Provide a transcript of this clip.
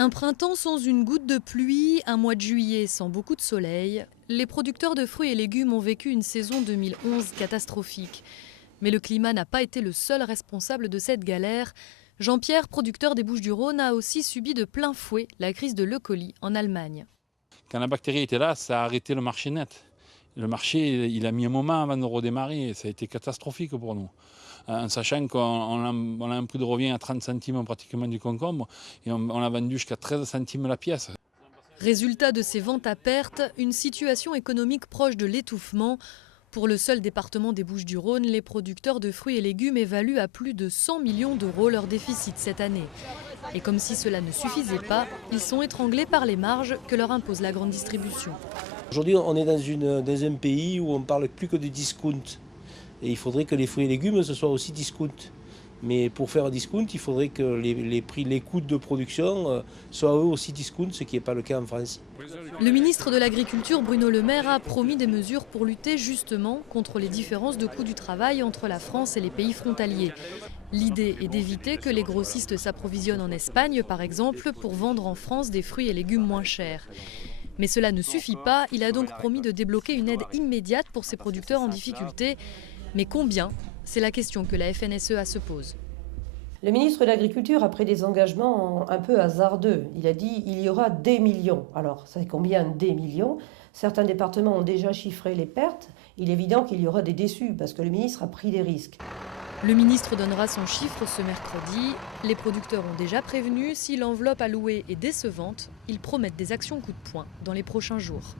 Un printemps sans une goutte de pluie, un mois de juillet sans beaucoup de soleil, les producteurs de fruits et légumes ont vécu une saison 2011 catastrophique. Mais le climat n'a pas été le seul responsable de cette galère. Jean-Pierre, producteur des Bouches-du-Rhône, a aussi subi de plein fouet la crise de l'E. coli en Allemagne. Quand la bactérie était là, ça a arrêté le marché net. Le marché, il a mis un moment avant de redémarrer. Ça a été catastrophique pour nous. En sachant qu'on a un prix de revient à 30 centimes pratiquement du concombre et on l'a vendu jusqu'à 13 centimes la pièce. Résultat de ces ventes à perte, une situation économique proche de l'étouffement. Pour le seul département des Bouches-du-Rhône, les producteurs de fruits et légumes évaluent à plus de 100 millions d'euros leur déficit cette année. Et comme si cela ne suffisait pas, ils sont étranglés par les marges que leur impose la grande distribution. Aujourd'hui, on est dans un pays où on ne parle plus que de discount. Et il faudrait que les fruits et légumes, ce soit aussi discount. Mais pour faire un discount, il faudrait que les prix, les coûts de production soient eux aussi discount, ce qui n'est pas le cas en France. Le ministre de l'Agriculture, Bruno Le Maire, a promis des mesures pour lutter justement contre les différences de coût du travail entre la France et les pays frontaliers. L'idée est d'éviter que les grossistes s'approvisionnent en Espagne, par exemple, pour vendre en France des fruits et légumes moins chers. Mais cela ne suffit pas, il a donc promis de débloquer une aide immédiate pour ces producteurs en difficulté. Mais combien? C'est la question que la FNSEA se pose. Le ministre de l'Agriculture a pris des engagements un peu hasardeux. Il a dit qu'il y aura des millions. Alors, c'est combien des millions? Certains départements ont déjà chiffré les pertes. Il est évident qu'il y aura des déçus parce que le ministre a pris des risques. Le ministre donnera son chiffre ce mercredi. Les producteurs ont déjà prévenu, si l'enveloppe allouée est décevante, ils promettent des actions coup de poing dans les prochains jours.